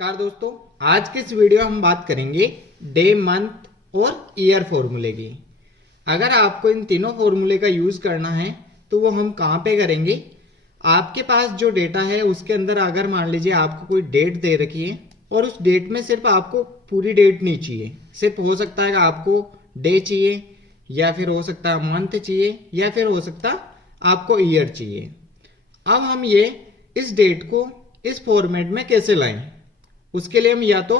नमस्कार दोस्तों, आज के इस वीडियो में हम बात करेंगे डे, मंथ और ईयर फॉर्मूले की। अगर आपको इन तीनों फॉर्मूले का यूज करना है तो वो हम कहाँ पे करेंगे। आपके पास जो डेटा है उसके अंदर अगर मान लीजिए आपको कोई डेट दे रखी है और उस डेट में सिर्फ आपको पूरी डेट नहीं चाहिए, सिर्फ हो सकता है आपको डे चाहिए या फिर हो सकता है मंथ चाहिए या फिर हो सकता है आपको ईयर चाहिए। अब हम ये इस डेट को इस फॉर्मेट में कैसे लाएं, उसके लिए हम या तो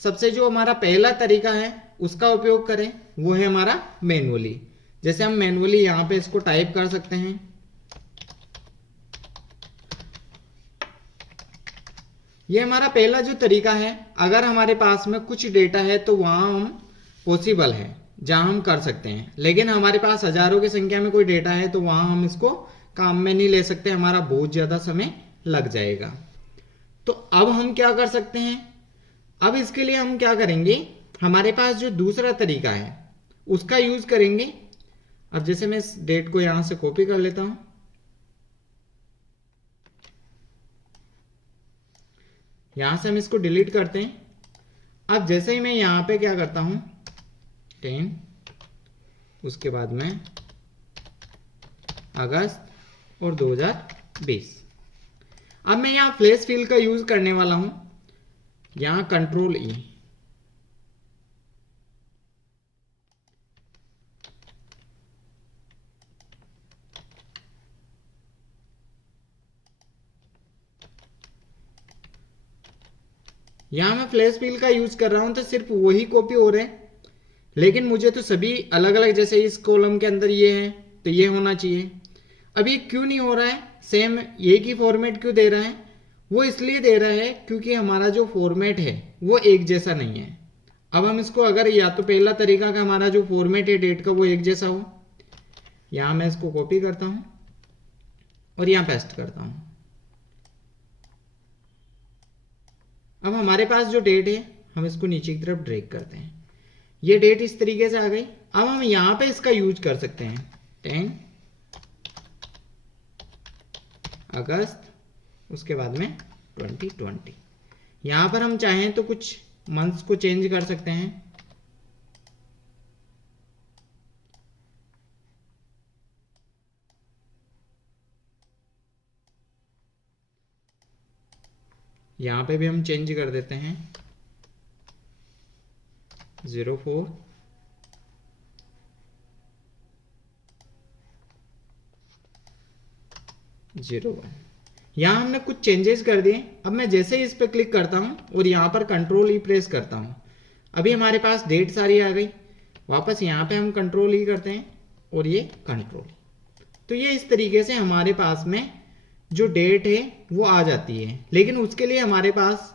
सबसे जो हमारा पहला तरीका है उसका उपयोग करें, वो है हमारा मैनुअली। जैसे हम मैनुअली यहां पे इसको टाइप कर सकते हैं। ये हमारा पहला जो तरीका है, अगर हमारे पास में कुछ डेटा है तो वहां हम पॉसिबल है जहां हम कर सकते हैं, लेकिन हमारे पास हजारों की संख्या में कोई डेटा है तो वहां हम इसको काम में नहीं ले सकते, हमारा बहुत ज्यादा समय लग जाएगा। तो अब हम क्या कर सकते हैं, अब इसके लिए हम क्या करेंगे, हमारे पास जो दूसरा तरीका है उसका यूज करेंगे। अब जैसे मैं इस डेट को यहां से कॉपी कर लेता हूं, यहां से हम इसको डिलीट करते हैं। अब जैसे ही मैं यहां पे क्या करता हूं 10, उसके बाद में अगस्त और 2020। अब मैं यहां फ्लैश फिल का यूज करने वाला हूं, यहां कंट्रोल ई, यहां मैं फ्लैश फिल का यूज कर रहा हूं तो सिर्फ वही कॉपी हो रहे हैं, लेकिन मुझे तो सभी अलग अलग, जैसे इस कॉलम के अंदर ये है तो ये होना चाहिए। अब ये क्यों नहीं हो रहा है, सेम एक ही फॉर्मेट क्यों दे रहा है, वो इसलिए दे रहा है क्योंकि हमारा जो फॉर्मेट है वो एक जैसा नहीं है। अब हम इसको अगर या तो पहला तरीका का हमारा जो फॉर्मेट है डेट का वो एक जैसा हो, यहां मैं इसको कॉपी करता हूं और यहां पेस्ट करता हूं। अब हमारे पास जो डेट है हम इसको नीचे की तरफ ड्रैग करते हैं, ये डेट इस तरीके से आ गई। अब हम यहां पे इसका यूज कर सकते हैं 10 अगस्त, उसके बाद में 2020। यहां पर हम चाहें तो कुछ मंथ्स को चेंज कर सकते हैं। यहां पे भी हम चेंज कर देते हैं 04 01। यहां हमने कुछ चेंजेस कर दिए। अब मैं जैसे ही इस पर क्लिक करता हूं और यहां पर कंट्रोल ई प्रेस करता हूं, अभी हमारे पास डेट सारी आ गई। वापस यहां पे हम कंट्रोल ई करते हैं और ये कंट्रोल, तो ये इस तरीके से हमारे पास में जो डेट है वो आ जाती है। लेकिन उसके लिए हमारे पास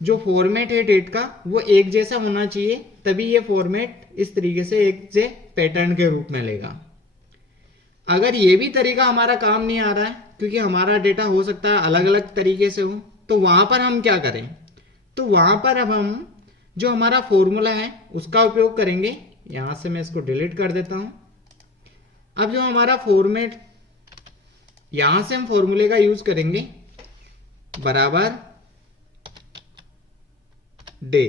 जो फॉर्मेट है डेट का वो एक जैसा होना चाहिए, तभी ये फॉर्मेट इस तरीके से एक से पैटर्न के रूप में लेगा। अगर ये भी तरीका हमारा काम नहीं आ रहा है, क्योंकि हमारा डेटा हो सकता है अलग अलग तरीके से हो, तो वहां पर हम क्या करें, तो वहां पर अब हम जो हमारा फॉर्मूला है उसका उपयोग करेंगे। यहां से मैं इसको डिलीट कर देता हूं। अब जो हमारा फॉर्मेट, यहां से हम फॉर्मूले का यूज करेंगे बराबर डे,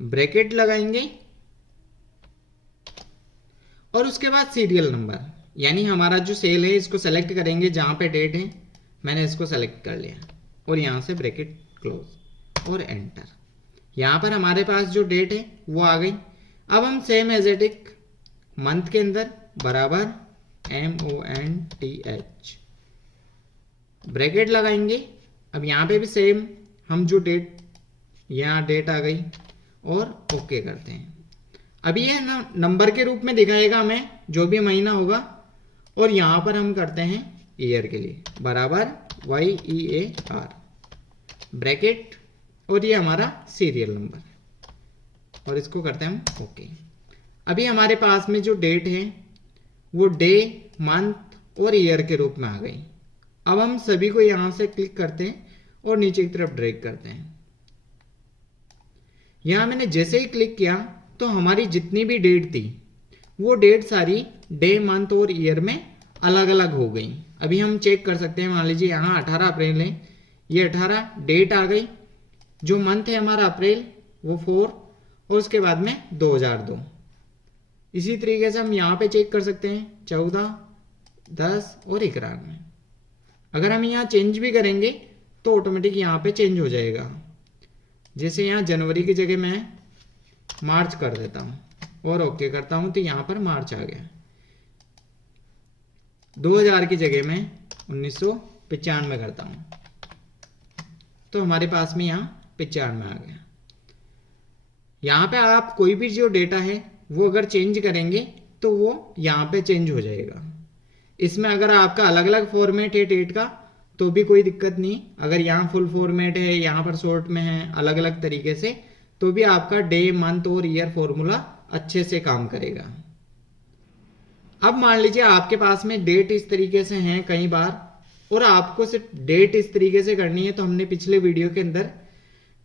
ब्रैकेट लगाएंगे और उसके बाद सीरियल नंबर, यानी हमारा जो सेल है इसको सेलेक्ट करेंगे जहां पे डेट है, मैंने इसको सेलेक्ट कर लिया और यहां से ब्रैकेट क्लोज और एंटर। यहां पर हमारे पास जो डेट है वो आ गई। अब हम same as it is month के अंदर बराबर MONTH, ब्रैकेट लगाएंगे। अब यहां पे भी सेम हम जो डेट, यहां डेट आ गई और ओके करते हैं। अभी ये नंबर के रूप में दिखाएगा हमें जो भी महीना होगा, और यहां पर हम करते हैं ईयर के लिए बराबर YEAR, ब्रैकेट और ये हमारा सीरियल नंबर और इसको करते हैं हम ओके। अभी हमारे पास में जो डेट है वो डे, मंथ और ईयर के रूप में आ गई। अब हम सभी को यहां से क्लिक करते हैं और नीचे की तरफ ड्रैग करते हैं। यहां मैंने जैसे ही क्लिक किया तो हमारी जितनी भी डेट थी वो डेट सारी डे, मंथ और ईयर में अलग अलग हो गई। अभी हम चेक कर सकते हैं, मान लीजिए यहाँ 18 अप्रैल है, ये 18 डेट आ गई जो मंथ है हमारा अप्रैल वो 4 और उसके बाद में 2002। इसी तरीके से हम यहाँ पे चेक कर सकते हैं 14, 10 और 91। अगर हम यहाँ चेंज भी करेंगे तो ऑटोमेटिक यहाँ पे चेंज हो जाएगा। जैसे यहाँ जनवरी की जगह मैं मार्च कर देता हूँ और ओके करता हूँ तो यहाँ पर मार्च आ गया। 2000 की जगह मैं 1995 करता हूँ तो हमारे पास में यहाँ 95 आ गया। यहाँ पे आप कोई भी जो डेटा है वो अगर चेंज करेंगे तो वो यहाँ पे चेंज हो जाएगा। इसमें अगर आपका अलग अलग फॉर्मेट है डेट का तो भी कोई दिक्कत नहीं। अगर यहाँ फुल फॉर्मेट है, यहाँ पर शॉर्ट में है, अलग अलग तरीके से, तो भी आपका डे, मंथ और ईयर फॉर्मूला अच्छे से काम करेगा। अब मान लीजिए आपके पास में डेट इस तरीके से हैं कई बार और आपको सिर्फ डेट इस तरीके से करनी है, तो हमने पिछले वीडियो के अंदर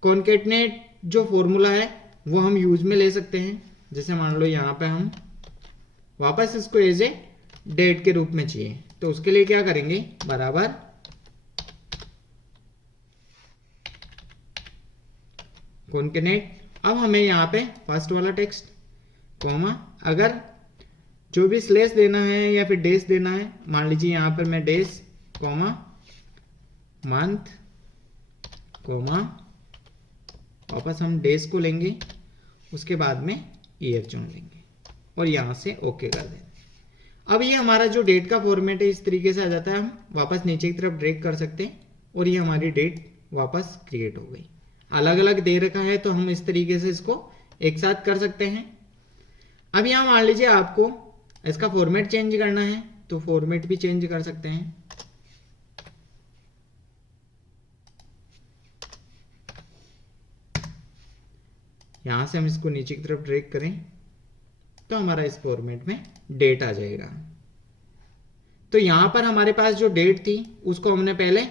कॉन्केटनेट जो फॉर्मूला है वो हम यूज में ले सकते हैं। जैसे मान लो यहाँ पे हम वापस इसको एज ए डेट के रूप में चाहिए, तो उसके लिए क्या करेंगे, बराबर कॉन्केटनेट। अब हमें यहाँ पे फर्स्ट वाला टेक्स्ट कॉमा, अगर जो भी स्लेश देना है या फिर डेज देना है, मान लीजिए यहाँ पर मैं डेज कॉमा मंथ कॉमा, वापस हम डेज को लेंगे, उसके बाद में ईयर चुन लेंगे और यहाँ से ओके कर देंगे। अब ये हमारा जो डेट का फॉर्मेट है इस तरीके से आ जाता है। हम वापस नीचे की तरफ ड्रैग कर सकते हैं और ये हमारी डेट वापस क्रिएट हो गई। अलग अलग दे रखा है तो हम इस तरीके से इसको एक साथ कर सकते हैं। अब यहाँ मान लीजिए आपको इसका फॉर्मेट चेंज करना है तो फॉर्मेट भी चेंज कर सकते हैं। यहां से हम इसको नीचे की तरफ ड्रैग करें तो हमारा इस फॉर्मेट में डेट आ जाएगा। तो यहां पर हमारे पास जो डेट थी उसको हमने पहले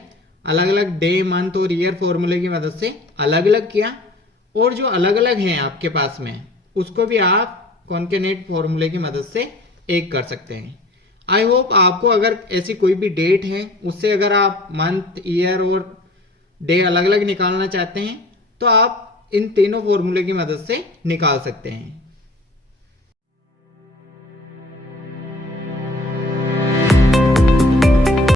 अलग अलग डे, मंथ और ईयर फॉर्मूले की मदद से अलग अलग किया, और जो अलग अलग हैं आपके पास में उसको भी आप कॉन्केटनेट फॉर्मूले की मदद से एक कर सकते हैं। आई होप आपको अगर ऐसी कोई भी डेट है उससे अगर आप मंथ, ईयर और डे अलग अलग निकालना चाहते हैं तो आप इन तीनों फॉर्मूले की मदद से निकाल सकते हैं।